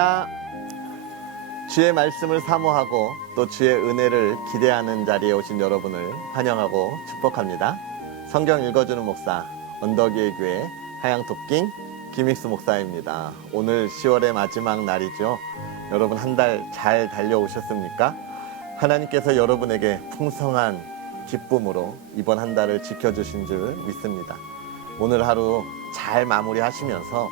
할렐루야. 주의 말씀을 사모하고 또 주의 은혜를 기대하는 자리에 오신 여러분을 환영하고 축복합니다. 성경 읽어주는 목사 언덕위의 교회 하양토킹 김익수 목사입니다. 오늘 10월의 마지막 날이죠. 여러분 한 달 잘 달려오셨습니까? 하나님께서 여러분에게 풍성한 기쁨으로 이번 한 달을 지켜주신 줄 믿습니다. 오늘 하루 잘 마무리하시면서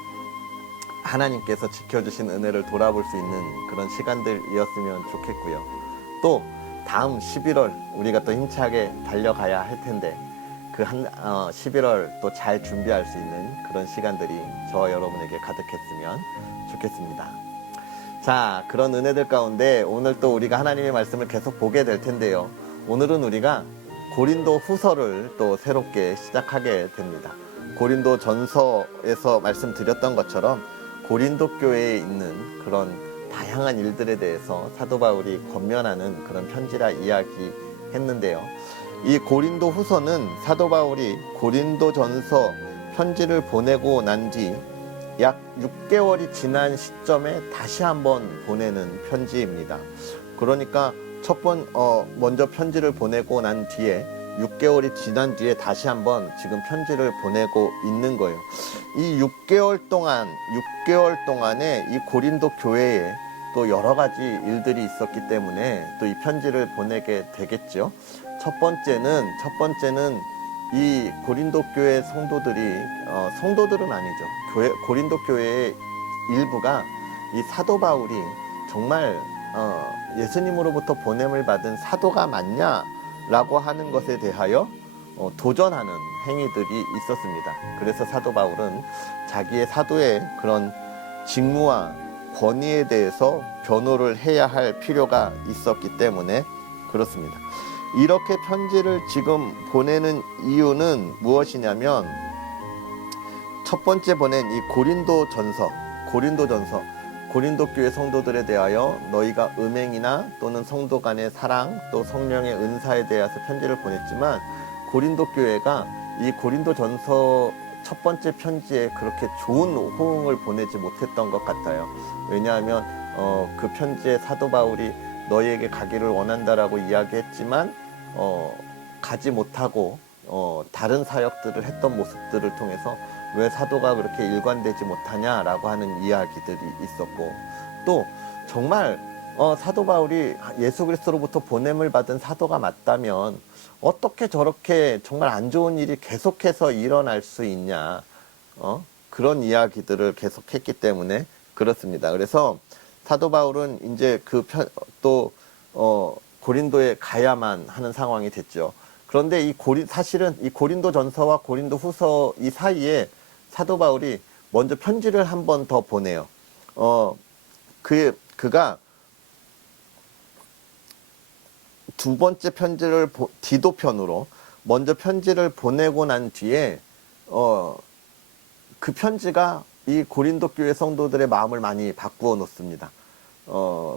하나님께서 지켜주신 은혜를 돌아볼 수 있는 그런 시간들이었으면 좋겠고요. 또 다음 11월 우리가 또 힘차게 달려가야 할 텐데 그 11월 또 잘 준비할 수 있는 그런 시간들이 저와 여러분에게 가득했으면 좋겠습니다. 자, 그런 은혜들 가운데 오늘 또 우리가 하나님의 말씀을 계속 보게 될 텐데요. 오늘은 우리가 고린도 후서를 또 새롭게 시작하게 됩니다. 고린도 전서에서 말씀드렸던 것처럼 고린도 교회에 있는 그런 다양한 일들에 대해서 사도 바울이 권면하는 그런 편지라 이야기했는데요. 이 고린도 후서는 사도 바울이 고린도 전서 편지를 보내고 난 뒤 약 6개월이 지난 시점에 다시 한번 보내는 편지입니다. 그러니까 먼저 편지를 보내고 난 뒤에 6개월이 지난 뒤에 다시 한번 지금 편지를 보내고 있는 거예요. 이 6개월 동안에 이 고린도 교회에 또 여러 가지 일들이 있었기 때문에 또 이 편지를 보내게 되겠죠. 첫 번째는 이 고린도 교회 성도들은 아니죠. 고린도 교회의 일부가 이 사도 바울이 정말 예수님으로부터 보냄을 받은 사도가 맞냐라고 하는 것에 대하여 도전하는 행위들이 있었습니다. 그래서 사도 바울은 자기의 사도의 그런 직무와 권위에 대해서 변호를 해야 할 필요가 있었기 때문에 그렇습니다. 이렇게 편지를 지금 보내는 이유는 무엇이냐면 첫 번째 보낸 이 고린도 교회 성도들에 대하여 너희가 음행이나 또는 성도 간의 사랑 또 성령의 은사에 대해서 편지를 보냈지만 고린도 교회가 이 고린도 전서 첫 번째 편지에 그렇게 좋은 호응을 보내지 못했던 것 같아요. 왜냐하면 그 편지에 사도 바울이 너희에게 가기를 원한다라고 이야기했지만 가지 못하고 다른 사역들을 했던 모습들을 통해서 왜 사도가 그렇게 일관되지 못하냐라고 하는 이야기들이 있었고, 또 정말 사도 바울이 예수 그리스도로부터 보냄을 받은 사도가 맞다면 어떻게 저렇게 정말 안 좋은 일이 계속해서 일어날 수 있냐, 그런 이야기들을 계속했기 때문에 그렇습니다. 그래서 사도 바울은 이제 고린도에 가야만 하는 상황이 됐죠. 그런데 사실은 이 고린도 전서와 고린도 후서 이 사이에 사도 바울이 먼저 편지를 한 번 더 보내요. 그가 두 번째 편지를 디도편으로 먼저 편지를 보내고 난 뒤에 그 편지가 이 고린도 교회 성도들의 마음을 많이 바꾸어 놓습니다.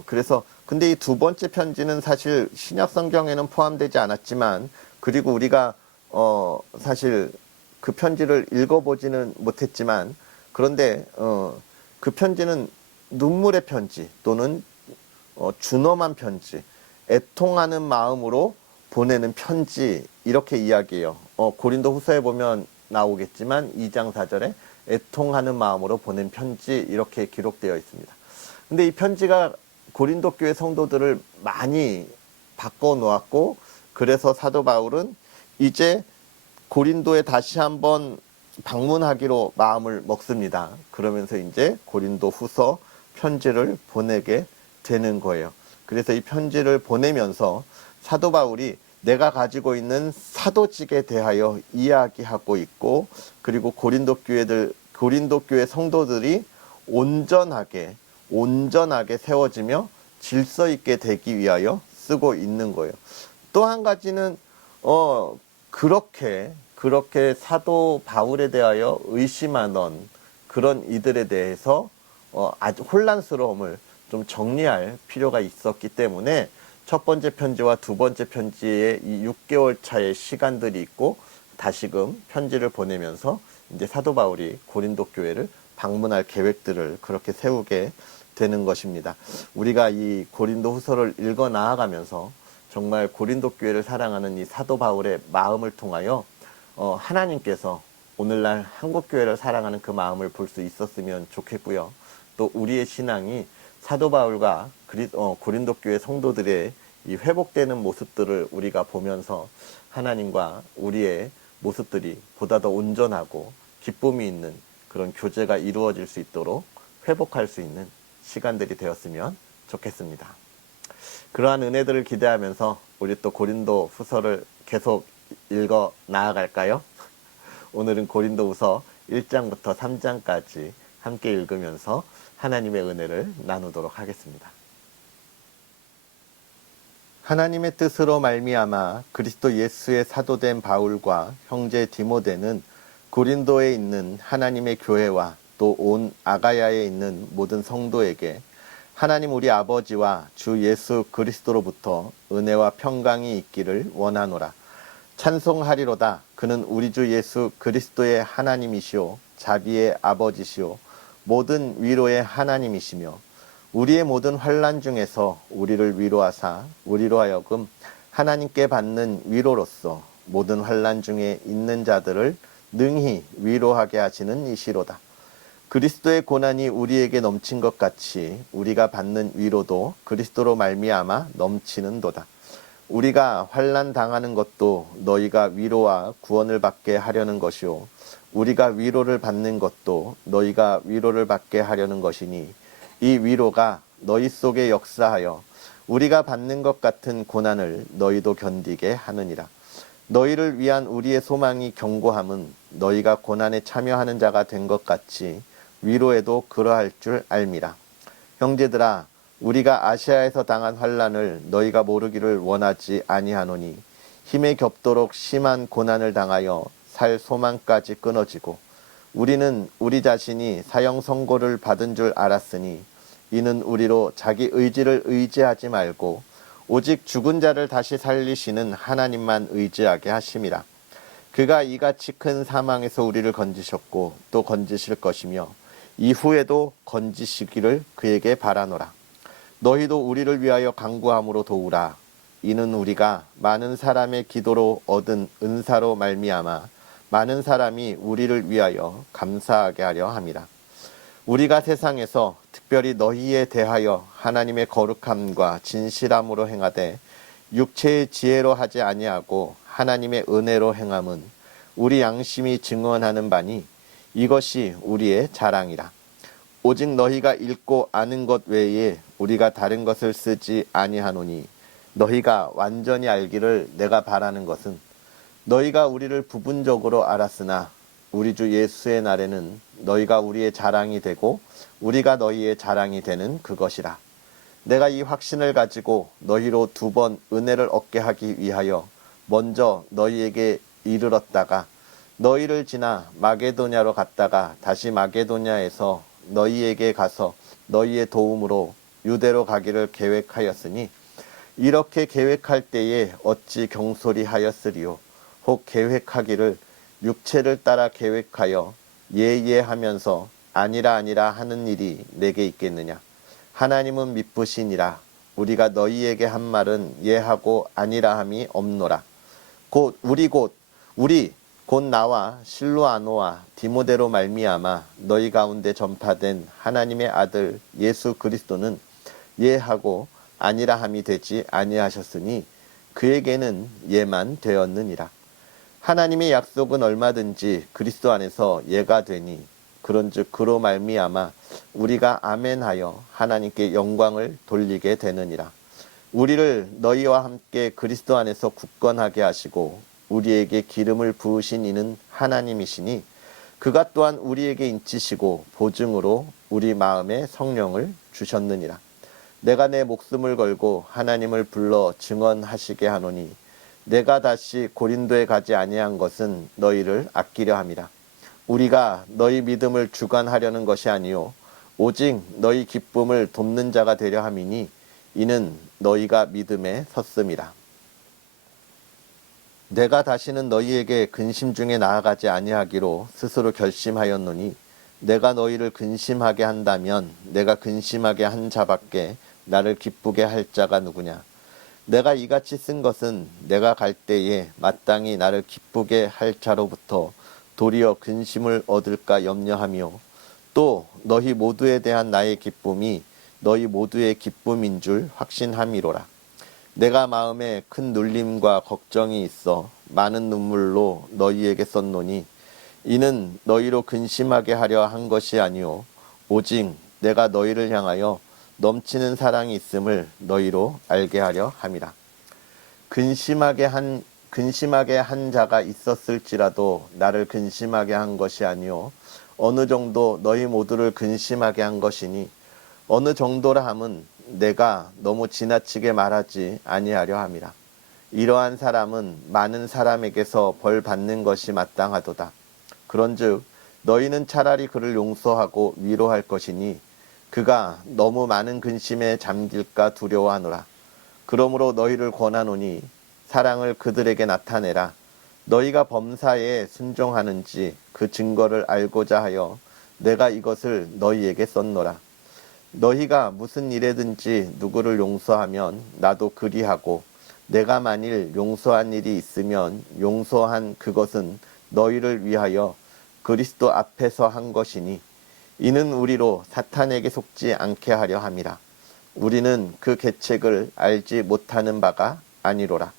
그래서 근데 이 두 번째 편지는 사실 신약 성경에는 포함되지 않았지만, 그리고 우리가 사실 그 편지를 읽어보지는 못했지만, 그런데 그 편지는 눈물의 편지 또는 준엄한 편지, 애통하는 마음으로 보내는 편지, 이렇게 이야기해요. 고린도 후서에 보면 나오겠지만 2장 4절에 애통하는 마음으로 보낸 편지, 이렇게 기록되어 있습니다. 근데 이 편지가 고린도 교회 성도들을 많이 바꿔 놓았고, 그래서 사도 바울은 이제 고린도에 다시 한번 방문하기로 마음을 먹습니다. 그러면서 이제 고린도 후서 편지를 보내게 되는 거예요. 그래서 이 편지를 보내면서 사도 바울이 내가 가지고 있는 사도직에 대하여 이야기하고 있고, 그리고 고린도 교회 성도들이 온전하게 세워지며 질서 있게 되기 위하여 쓰고 있는 거예요. 또 한 가지는 그렇게 사도 바울에 대하여 의심하던 그런 이들에 대해서 아주 혼란스러움을 좀 정리할 필요가 있었기 때문에 첫 번째 편지와 두 번째 편지에 이 6개월 차의 시간들이 있고, 다시금 편지를 보내면서 이제 사도 바울이 고린도 교회를 방문할 계획들을 그렇게 세우게 되는 것입니다. 우리가 이 고린도 후서를 읽어 나아가면서 정말 고린도 교회를 사랑하는 이 사도 바울의 마음을 통하여 하나님께서 오늘날 한국 교회를 사랑하는 그 마음을 볼 수 있었으면 좋겠고요. 또 우리의 신앙이 사도 바울과 고린도 교회 성도들의 이 회복되는 모습들을 우리가 보면서 하나님과 우리의 모습들이 보다 더 온전하고 기쁨이 있는 그런 교제가 이루어질 수 있도록 회복할 수 있는 시간들이 되었으면 좋겠습니다. 그러한 은혜들을 기대하면서 우리 또 고린도 후서를 계속 읽어 나아갈까요? 오늘은 고린도 후서 1장부터 3장까지 함께 읽으면서 하나님의 은혜를 나누도록 하겠습니다. 하나님의 뜻으로 말미암아 그리스도 예수의 사도된 바울과 형제 디모데는 고린도에 있는 하나님의 교회와 또 온 아가야에 있는 모든 성도에게 하나님 우리 아버지와 주 예수 그리스도로부터 은혜와 평강이 있기를 원하노라. 찬송하리로다. 그는 우리 주 예수 그리스도의 하나님이시오 자비의 아버지시오 모든 위로의 하나님이시며 우리의 모든 환난 중에서 우리를 위로하사 우리로 하여금 하나님께 받는 위로로서 모든 환난 중에 있는 자들을 능히 위로하게 하시는 이시로다. 그리스도의 고난이 우리에게 넘친 것 같이 우리가 받는 위로도 그리스도로 말미암아 넘치는도다. 우리가 환난 당하는 것도 너희가 위로와 구원을 받게 하려는 것이요 우리가 위로를 받는 것도 너희가 위로를 받게 하려는 것이니 이 위로가 너희 속에 역사하여 우리가 받는 것 같은 고난을 너희도 견디게 하느니라. 너희를 위한 우리의 소망이 견고함은 너희가 고난에 참여하는 자가 된 것 같이 위로에도 그러할 줄 알미라. 형제들아 우리가 아시아에서 당한 환난을 너희가 모르기를 원하지 아니하노니 힘에 겹도록 심한 고난을 당하여 살 소망까지 끊어지고 우리는 우리 자신이 사형 선고를 받은 줄 알았으니 이는 우리로 자기 의지를 의지하지 말고 오직 죽은 자를 다시 살리시는 하나님만 의지하게 하심이라. 그가 이같이 큰 사망에서 우리를 건지셨고 또 건지실 것이며 이후에도 건지시기를 그에게 바라노라. 너희도 우리를 위하여 간구함으로 도우라. 이는 우리가 많은 사람의 기도로 얻은 은사로 말미암아 많은 사람이 우리를 위하여 감사하게 하려 함이라. 우리가 세상에서 특별히 너희에 대하여 하나님의 거룩함과 진실함으로 행하되 육체의 지혜로 하지 아니하고 하나님의 은혜로 행함은 우리 양심이 증언하는 바니 이것이 우리의 자랑이라. 오직 너희가 읽고 아는 것 외에 우리가 다른 것을 쓰지 아니하노니 너희가 완전히 알기를 내가 바라는 것은 너희가 우리를 부분적으로 알았으나 우리 주 예수의 날에는 너희가 우리의 자랑이 되고 우리가 너희의 자랑이 되는 그것이라. 내가 이 확신을 가지고 너희로 2번 은혜를 얻게 하기 위하여 먼저 너희에게 이르렀다가 너희를 지나 마게도냐로 갔다가 다시 마게도냐에서 너희에게 가서 너희의 도움으로 유대로 가기를 계획하였으니 이렇게 계획할 때에 어찌 경솔히 하였으리요. 혹 계획하기를 육체를 따라 계획하여 예하면서 아니라 하는 일이 내게 있겠느냐. 하나님은 미쁘시니라. 우리가 너희에게 한 말은 예하고 아니라함이 없노라. 우리 곧 나와 실로아노와 디모데로 말미암아 너희 가운데 전파된 하나님의 아들 예수 그리스도는 예하고 아니라함이 되지 아니하셨으니 그에게는 예만 되었느니라. 하나님의 약속은 얼마든지 그리스도 안에서 예가 되니 그런즉 그로 말미암아 우리가 아멘하여 하나님께 영광을 돌리게 되느니라. 우리를 너희와 함께 그리스도 안에서 굳건하게 하시고 우리에게 기름을 부으신 이는 하나님이시니 그가 또한 우리에게 인치시고 보증으로 우리 마음에 성령을 주셨느니라. 내가 내 목숨을 걸고 하나님을 불러 증언하시게 하노니 내가 다시 고린도에 가지 아니한 것은 너희를 아끼려 함이라. 우리가 너희 믿음을 주관하려는 것이 아니요 오직 너희 기쁨을 돕는 자가 되려 함이니 이는 너희가 믿음에 섰음이라. 내가 다시는 너희에게 근심 중에 나아가지 아니하기로 스스로 결심하였노니 내가 너희를 근심하게 한다면 내가 근심하게 한 자밖에 나를 기쁘게 할 자가 누구냐. 내가 이같이 쓴 것은 내가 갈 때에 마땅히 나를 기쁘게 할 자로부터 도리어 근심을 얻을까 염려하며 또 너희 모두에 대한 나의 기쁨이 너희 모두의 기쁨인 줄 확신함이로라. 내가 마음에 큰 눌림과 걱정이 있어 많은 눈물로 너희에게 썼노니 이는 너희로 근심하게 하려 한 것이 아니오 오직 내가 너희를 향하여 넘치는 사랑이 있음을 너희로 알게 하려 함이라. 근심하게 한 자가 있었을지라도 나를 근심하게 한 것이 아니오 어느 정도 너희 모두를 근심하게 한 것이니 어느 정도라 함은 내가 너무 지나치게 말하지 아니하려 함이라. 이러한 사람은 많은 사람에게서 벌 받는 것이 마땅하도다. 그런즉 너희는 차라리 그를 용서하고 위로할 것이니 그가 너무 많은 근심에 잠길까 두려워하노라. 그러므로 너희를 권하노니 사랑을 그들에게 나타내라. 너희가 범사에 순종하는지 그 증거를 알고자 하여 내가 이것을 너희에게 썼노라. 너희가 무슨 일에든지 누구를 용서하면 나도 그리하고 내가 만일 용서한 일이 있으면 용서한 그것은 너희를 위하여 그리스도 앞에서 한 것이니 이는 우리로 사탄에게 속지 않게 하려 함이라. 우리는 그 계책을 알지 못하는 바가 아니로라.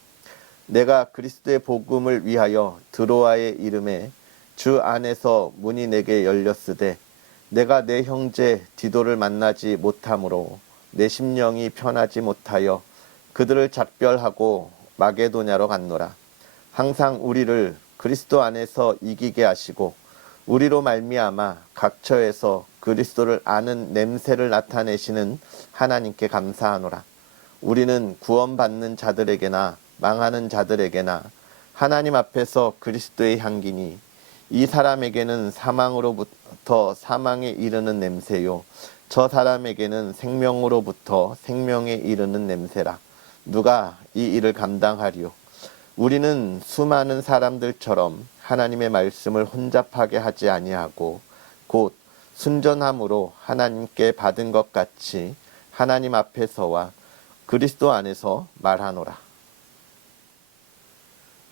내가 그리스도의 복음을 위하여 드로아의 이름에 주 안에서 문이 내게 열렸으되 내가 내 형제 디도를 만나지 못하므로 내 심령이 편하지 못하여 그들을 작별하고 마게도냐로 갔노라. 항상 우리를 그리스도 안에서 이기게 하시고 우리로 말미암아 각처에서 그리스도를 아는 냄새를 나타내시는 하나님께 감사하노라. 우리는 구원받는 자들에게나 망하는 자들에게나 하나님 앞에서 그리스도의 향기니 이 사람에게는 사망으로부터 사망에 이르는 냄새요 저 사람에게는 생명으로부터 생명에 이르는 냄새라. 누가 이 일을 감당하리요. 우리는 수많은 사람들처럼 하나님의 말씀을 혼잡하게 하지 아니하고 곧 순전함으로 하나님께 받은 것 같이 하나님 앞에서와 그리스도 안에서 말하노라.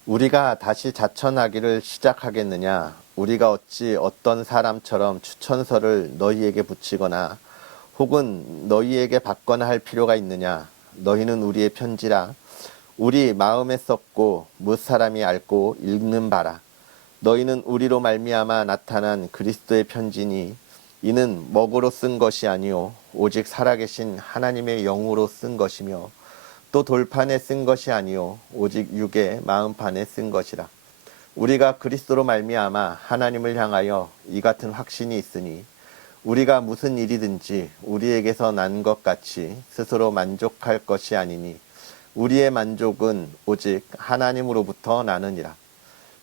우리가 다시 자천하기를 시작하겠느냐. 우리가 어찌 어떤 사람처럼 추천서를 너희에게 붙이거나 혹은 너희에게 받거나 할 필요가 있느냐. 너희는 우리의 편지라. 우리 마음에 썼고 무사람이 알고 읽는 바라. 너희는 우리로 말미암아 나타난 그리스도의 편지니 이는 먹으로 쓴 것이 아니요 오직 살아계신 하나님의 영으로 쓴 것이며 또 돌판에 쓴 것이 아니요 오직 육의 마음판에 쓴 것이라. 우리가 그리스도로 말미암아 하나님을 향하여 이 같은 확신이 있으니 우리가 무슨 일이든지 우리에게서 난 것 같이 스스로 만족할 것이 아니니 우리의 만족은 오직 하나님으로부터 나느니라.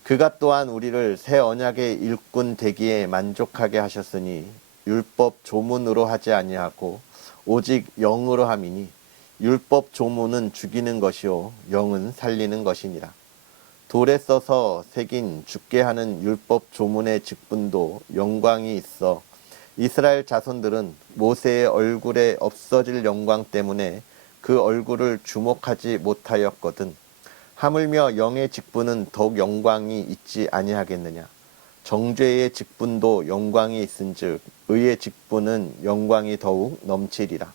그가 또한 우리를 새 언약의 일꾼 되기에 만족하게 하셨으니 율법 조문으로 하지 아니하고 오직 영으로 함이니 율법 조문은 죽이는 것이요 영은 살리는 것이니라. 돌에 써서 새긴 죽게 하는 율법 조문의 직분도 영광이 있어 이스라엘 자손들은 모세의 얼굴에 없어질 영광 때문에 그 얼굴을 주목하지 못하였거든. 하물며 영의 직분은 더욱 영광이 있지 아니하겠느냐. 정죄의 직분도 영광이 있은즉 의의 직분은 영광이 더욱 넘치리라.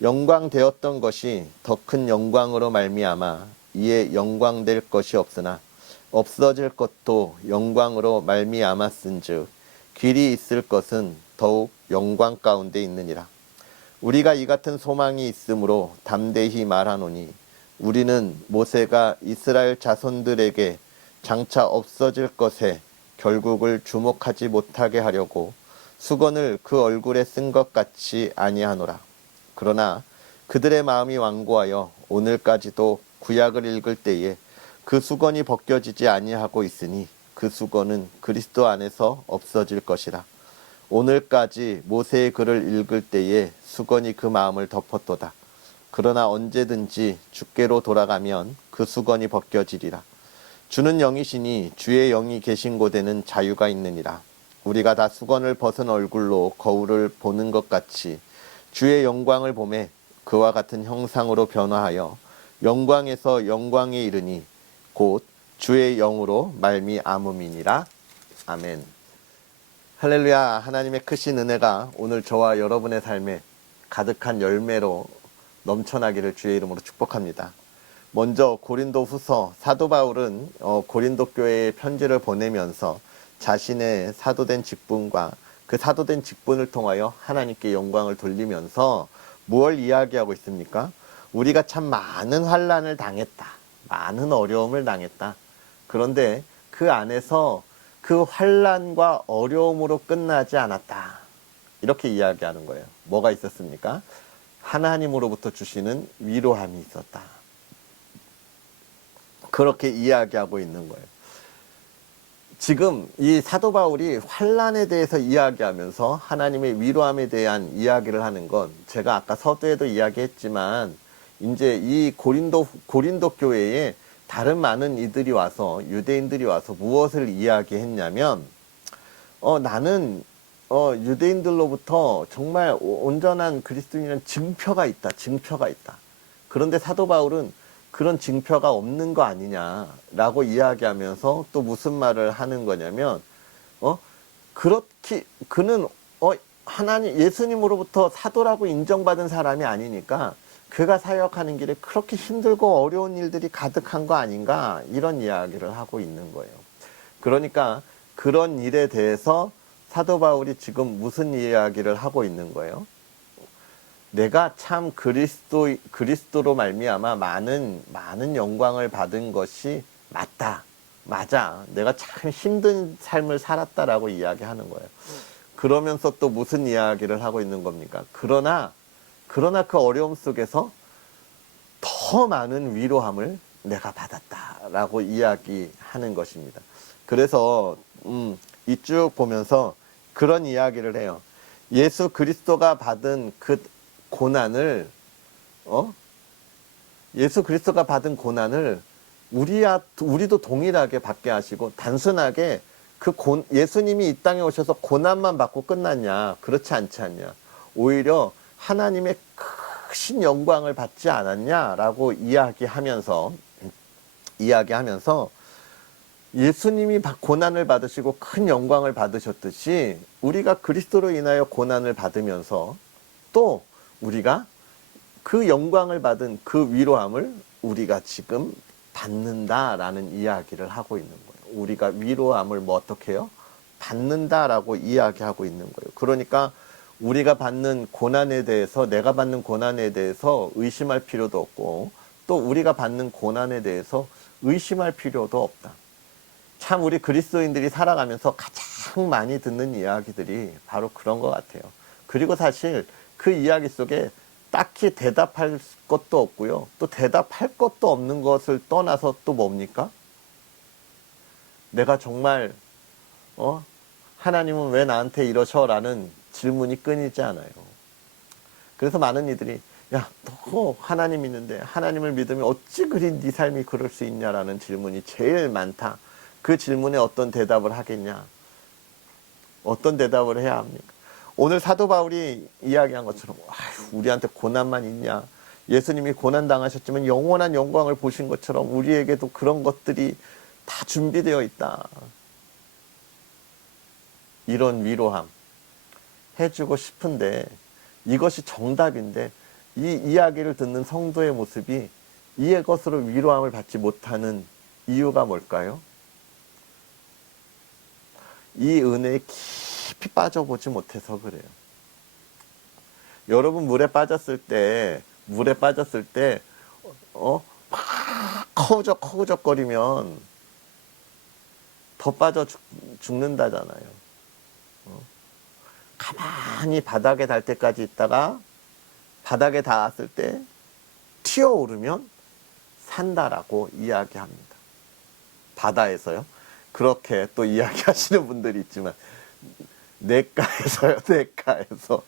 영광되었던 것이 더 큰 영광으로 말미암아 이에 영광될 것이 없으나 없어질 것도 영광으로 말미암았은즉 길이 있을 것은 더욱 영광 가운데 있느니라. 우리가 이 같은 소망이 있으므로 담대히 말하노니 우리는 모세가 이스라엘 자손들에게 장차 없어질 것에 결국을 주목하지 못하게 하려고 수건을 그 얼굴에 쓴 것 같이 아니하노라. 그러나 그들의 마음이 완고하여 오늘까지도 구약을 읽을 때에 그 수건이 벗겨지지 아니하고 있으니 그 수건은 그리스도 안에서 없어질 것이라. 오늘까지 모세의 글을 읽을 때에 수건이 그 마음을 덮었도다. 그러나 언제든지 주께로 돌아가면 그 수건이 벗겨지리라. 주는 영이시니 주의 영이 계신 곳에는 자유가 있느니라. 우리가 다 수건을 벗은 얼굴로 거울을 보는 것 같이 주의 영광을 보매 그와 같은 형상으로 변화하여 영광에서 영광에 이르니 곧 주의 영으로 말미암음이니라. 아멘. 할렐루야. 하나님의 크신 은혜가 오늘 저와 여러분의 삶에 가득한 열매로 넘쳐나기를 주의 이름으로 축복합니다. 먼저 고린도 후서 사도 바울은 고린도 교회에 편지를 보내면서 자신의 사도된 직분과 그 사도된 직분을 통하여 하나님께 영광을 돌리면서 무엇을 이야기하고 있습니까? 우리가 참 많은 환난을 당했다. 많은 어려움을 당했다. 그런데 그 안에서 그 환난과 어려움으로 끝나지 않았다. 이렇게 이야기하는 거예요. 뭐가 있었습니까? 하나님으로부터 주시는 위로함이 있었다. 그렇게 이야기하고 있는 거예요. 지금 이 사도 바울이 환난에 대해서 이야기하면서 하나님의 위로함에 대한 이야기를 하는 건 제가 아까 서두에도 이야기했지만 이제 이 고린도 교회에 다른 많은 이들이 와서 유대인들이 와서 무엇을 이야기했냐면 나는 유대인들로부터 정말 온전한 그리스도인이라는 증표가 있다. 증표가 있다. 그런데 사도 바울은 그런 증표가 없는 거 아니냐라고 이야기하면서 또 무슨 말을 하는 거냐면 그렇게 그는 하나님 예수님으로부터 사도라고 인정받은 사람이 아니니까 그가 사역하는 길에 그렇게 힘들고 어려운 일들이 가득한 거 아닌가 이런 이야기를 하고 있는 거예요. 그러니까 그런 일에 대해서 사도 바울이 지금 무슨 이야기를 하고 있는 거예요? 내가 참 그리스도로 말미암아 많은 영광을 받은 것이 맞다. 맞아. 내가 참 힘든 삶을 살았다라고 이야기하는 거예요. 그러면서 또 무슨 이야기를 하고 있는 겁니까? 그러나 그 어려움 속에서 더 많은 위로함을 내가 받았다라고 이야기하는 것입니다. 그래서 이 쭉 보면서 그런 이야기를 해요. 예수 그리스도가 받은 그 고난을 예수 그리스도가 받은 고난을 우리도 동일하게 받게 하시고 단순하게 예수님이 이 땅에 오셔서 고난만 받고 끝났냐? 그렇지 않지 않냐? 오히려 하나님의 크신 영광을 받지 않았냐라고 이야기하면서 예수님이 고난을 받으시고 큰 영광을 받으셨듯이 우리가 그리스도로 인하여 고난을 받으면서 또 우리가 그 영광을 받은 그 위로함을 우리가 지금 받는다라는 이야기를 하고 있는 거예요. 우리가 위로함을 어떻게 해요? 받는다라고 이야기하고 있는 거예요. 그러니까 우리가 받는 고난에 대해서 내가 받는 고난에 대해서 의심할 필요도 없고 또 우리가 받는 고난에 대해서 의심할 필요도 없다. 참 우리 그리스도인들이 살아가면서 가장 많이 듣는 이야기들이 바로 그런 것 같아요. 그리고 사실 그 이야기 속에 딱히 대답할 것도 없고요. 또 대답할 것도 없는 것을 떠나서 또 뭡니까? 내가 정말 하나님은 왜 나한테 이러셔? 라는 질문이 끊이지 않아요. 그래서 많은 이들이 야, 너 하나님 있는데 하나님을 믿으면 어찌 그리 네 삶이 그럴 수 있냐라는 질문이 제일 많다. 그 질문에 어떤 대답을 하겠냐? 어떤 대답을 해야 합니까? 오늘 사도 바울이 이야기한 것처럼 우리한테 고난만 있냐? 예수님이 고난 당하셨지만 영원한 영광을 보신 것처럼 우리에게도 그런 것들이 다 준비되어 있다. 이런 위로함 해주고 싶은데 이것이 정답인데 이 이야기를 듣는 성도의 모습이 이것으로 위로함을 받지 못하는 이유가 뭘까요? 이 은혜에 깊이 빠져보지 못해서 그래요. 여러분 물에 빠졌을 때 막 커우적거리면 더 빠져 죽는다잖아요. 가만히 바닥에 닿을 때까지 있다가 바닥에 닿았을 때 튀어오르면 산다라고 이야기합니다. 바다에서요. 그렇게 또 이야기하시는 분들이 있지만 냇가에서요. 냇가에서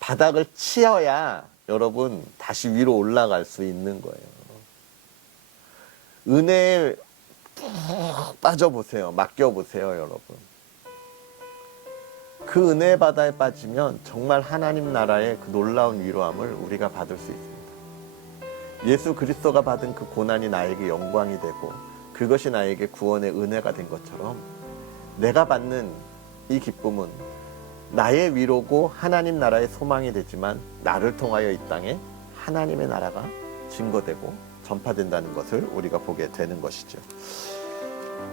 바닥을 치어야 여러분 다시 위로 올라갈 수 있는 거예요. 은혜에 푹 빠져보세요. 맡겨보세요, 여러분. 그 은혜의 바다에 빠지면 정말 하나님 나라의 그 놀라운 위로함을 우리가 받을 수 있습니다. 예수 그리스도가 받은 그 고난이 나에게 영광이 되고 그것이 나에게 구원의 은혜가 된 것처럼 내가 받는 이 기쁨은 나의 위로고 하나님 나라의 소망이 되지만 나를 통하여 이 땅에 하나님의 나라가 증거되고 전파된다는 것을 우리가 보게 되는 것이죠.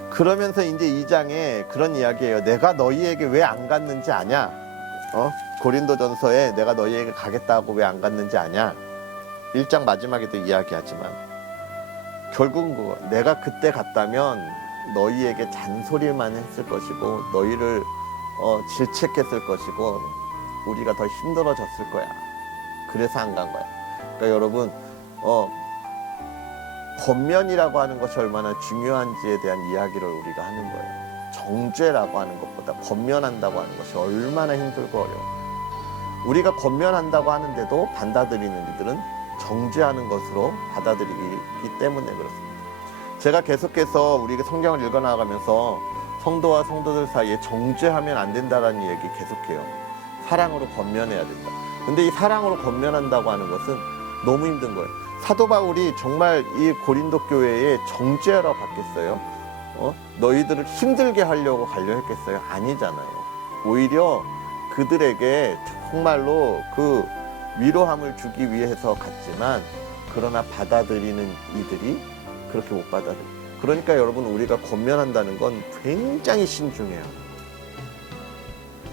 그러면서 이제 2장에 그런 이야기예요. 내가 너희에게 왜 안 갔는지 아냐? 고린도전서에 내가 너희에게 가겠다고 왜 안 갔는지 아냐? 1장 마지막에도 이야기하지만 결국은 그거, 내가 그때 갔다면 너희에게 잔소리만 했을 것이고 너희를 질책했을 것이고 우리가 더 힘들어졌을 거야. 그래서 안 간 거야. 그러니까 여러분 권면이라고 하는 것이 얼마나 중요한지에 대한 이야기를 우리가 하는 거예요. 정죄라고 하는 것보다 권면한다고 하는 것이 얼마나 힘들고 어려워. 우리가 권면한다고 하는데도 받아들이는 이들은 정죄하는 것으로 받아들이기 때문에 그렇습니다. 제가 계속해서 우리가 성경을 읽어나가면서 성도와 성도들 사이에 정죄하면 안 된다라는 얘기 계속해요. 사랑으로 권면해야 된다. 근데 이 사랑으로 권면한다고 하는 것은 너무 힘든 거예요. 사도 바울이 정말 이 고린도 교회에 정죄하러 갔겠어요? 너희들을 힘들게 하려고 가려 했겠어요? 아니잖아요. 오히려 그들에게 정말로 그 위로함을 주기 위해서 갔지만 그러나 받아들이는 이들이 그렇게 못 받아들여요. 그러니까 여러분 우리가 권면한다는 건 굉장히 신중해요.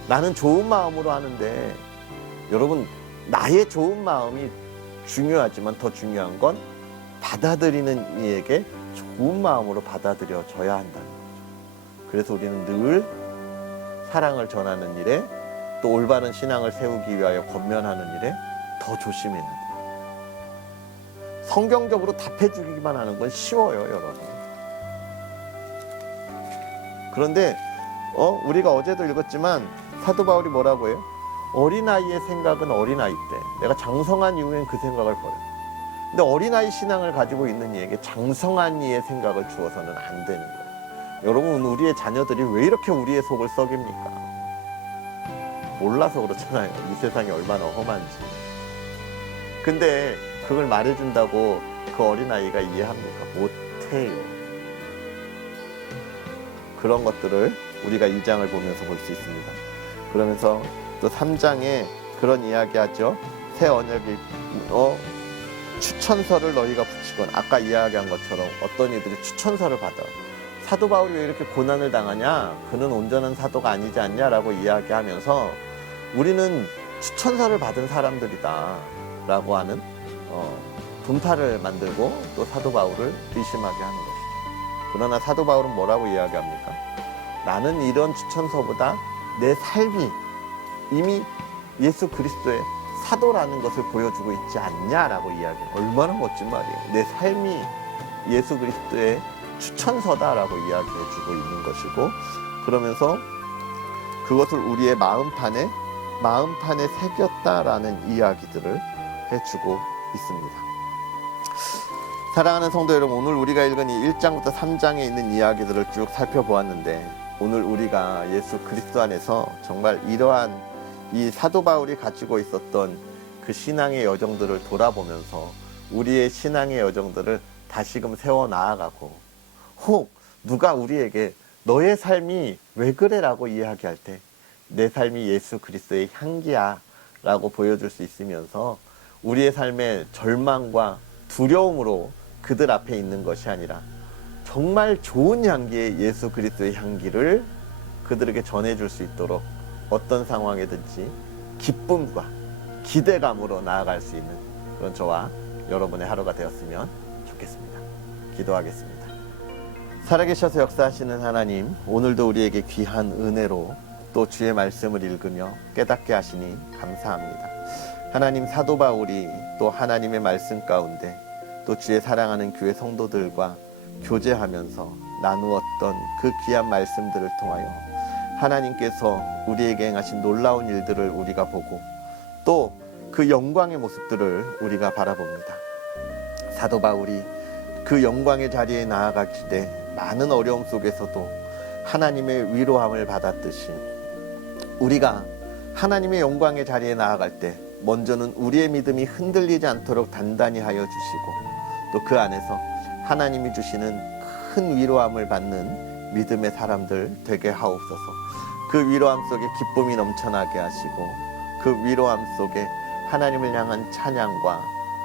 나는 좋은 마음으로 하는데 여러분 나의 좋은 마음이 중요하지만 더 중요한 건 받아들이는 이에게 좋은 마음으로 받아들여져야 한다는 거죠. 그래서 우리는 늘 사랑을 전하는 일에 또 올바른 신앙을 세우기 위하여 권면하는 일에 더 조심해야 돼요. 성경적으로 답해주기만 하는 건 쉬워요, 여러분. 그런데 우리가 어제도 읽었지만 사도 바울이 뭐라고 해요? 어린아이의 생각은 어린아이 때 내가 장성한 이후엔 그 생각을 버려. 근데 어린아이 신앙을 가지고 있는 이에게 장성한 이의 생각을 주어서는 안 되는 거예요. 여러분 우리의 자녀들이 왜 이렇게 우리의 속을 썩입니까? 몰라서 그렇잖아요. 이 세상이 얼마나 험한지. 근데 그걸 말해준다고 그 어린아이가 이해합니까? 못해요. 그런 것들을 우리가 2장을 보면서 볼 수 있습니다. 그러면서 또 3장에 그런 이야기하죠. 새 언약이 추천서를 너희가 붙이건 아까 이야기한 것처럼 어떤 이들이 추천서를 받아. 사도 바울이 왜 이렇게 고난을 당하냐? 그는 온전한 사도가 아니지 않냐라고 이야기하면서 우리는 추천서를 받은 사람들이다 라고 하는 분파를 만들고 또 사도 바울을 의심하게 하는 것이죠. 그러나 사도 바울은 뭐라고 이야기합니까? 나는 이런 추천서보다 내 삶이 이미 예수 그리스도의 사도라는 것을 보여주고 있지 않냐라고 이야기해요. 얼마나 멋진 말이에요. 내 삶이 예수 그리스도의 추천서다라고 이야기해주고 있는 것이고, 그러면서 그것을 우리의 마음판에 새겼다라는 이야기들을 해주고 있습니다. 사랑하는 성도 여러분, 오늘 우리가 읽은 이 1장부터 3장에 있는 이야기들을 쭉 살펴보았는데, 오늘 우리가 예수 그리스도 안에서 정말 이러한 이 사도 바울이 가지고 있었던 그 신앙의 여정들을 돌아보면서 우리의 신앙의 여정들을 다시금 세워 나아가고, 혹 누가 우리에게 너의 삶이 왜 그래? 라고 이야기할 때 내 삶이 예수 그리스도의 향기야 라고 보여줄 수 있으면서 우리의 삶의 절망과 두려움으로 그들 앞에 있는 것이 아니라 정말 좋은 향기의 예수 그리스도의 향기를 그들에게 전해줄 수 있도록 어떤 상황이든지 기쁨과 기대감으로 나아갈 수 있는 그런 저와 여러분의 하루가 되었으면 좋겠습니다. 기도하겠습니다. 살아계셔서 역사하시는 하나님, 오늘도 우리에게 귀한 은혜로 또 주의 말씀을 읽으며 깨닫게 하시니 감사합니다. 하나님, 사도 바울이 또 하나님의 말씀 가운데 또 주의 사랑하는 교회 성도들과 교제하면서 나누었던 그 귀한 말씀들을 통하여 하나님께서 우리에게 행하신 놀라운 일들을 우리가 보고 또 그 영광의 모습들을 우리가 바라봅니다. 사도 바울이 그 영광의 자리에 나아가기 때 많은 어려움 속에서도 하나님의 위로함을 받았듯이 우리가 하나님의 영광의 자리에 나아갈 때 먼저는 우리의 믿음이 흔들리지 않도록 단단히 하여 주시고 또 그 안에서 하나님이 주시는 큰 위로함을 받는 믿음의 사람들 되게 하옵소서. 그 위로함 속에 기쁨이 넘쳐나게 하시고 그 위로함 속에 하나님을 향한 찬양과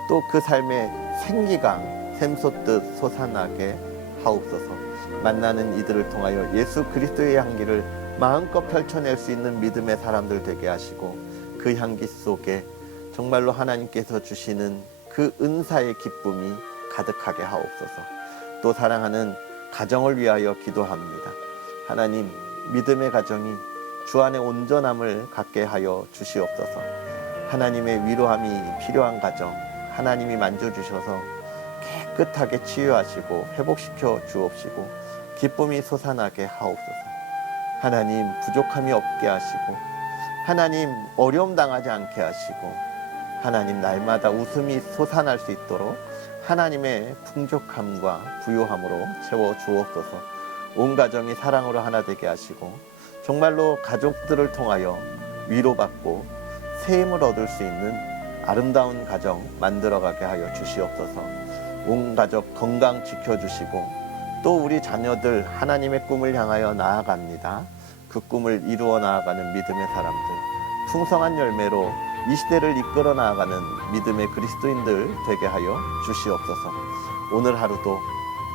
또 그 삶의 생기가 샘솟듯 솟아나게 하옵소서. 만나는 이들을 통하여 예수 그리스도의 향기를 마음껏 펼쳐낼 수 있는 믿음의 사람들 되게 하시고 그 향기 속에 정말로 하나님께서 주시는 그 은사의 기쁨이 가득하게 하옵소서. 또 사랑하는 가정을 위하여 기도합니다. 하나님, 믿음의 가정이 주 안에 온전함을 갖게 하여 주시옵소서. 하나님의 위로함이 필요한 가정, 하나님이 만져주셔서 깨끗하게 치유하시고 회복시켜 주옵시고 기쁨이 솟아나게 하옵소서. 하나님, 부족함이 없게 하시고 하나님, 어려움 당하지 않게 하시고 하나님, 날마다 웃음이 솟아날 수 있도록 하나님의 풍족함과 부요함으로 채워 주옵소서. 온 가정이 사랑으로 하나 되게 하시고 정말로 가족들을 통하여 위로받고 새 힘을 얻을 수 있는 아름다운 가정 만들어가게 하여 주시옵소서. 온 가족 건강 지켜주시고 또 우리 자녀들 하나님의 꿈을 향하여 나아갑니다. 그 꿈을 이루어 나아가는 믿음의 사람들, 풍성한 열매로 이 시대를 이끌어 나아가는 믿음의 그리스도인들 되게 하여 주시옵소서. 오늘 하루도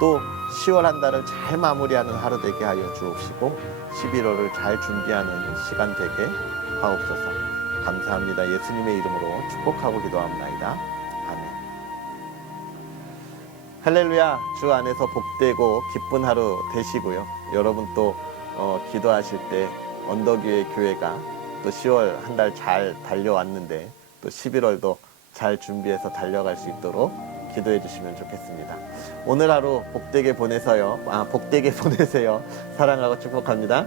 또 10월 한 달을 잘 마무리하는 하루 되게 하여 주옵시고 11월을 잘 준비하는 시간 되게 하옵소서. 감사합니다. 예수님의 이름으로 축복하고 기도합니다. 아멘. 할렐루야. 주 안에서 복되고 기쁜 하루 되시고요. 여러분 또 기도하실 때 언덕위의 교회가 또 10월 한 달 잘 달려왔는데 또 11월도 잘 준비해서 달려갈 수 있도록 기도해 주시면 좋겠습니다. 오늘 하루 복되게 보내세요. 사랑하고 축복합니다.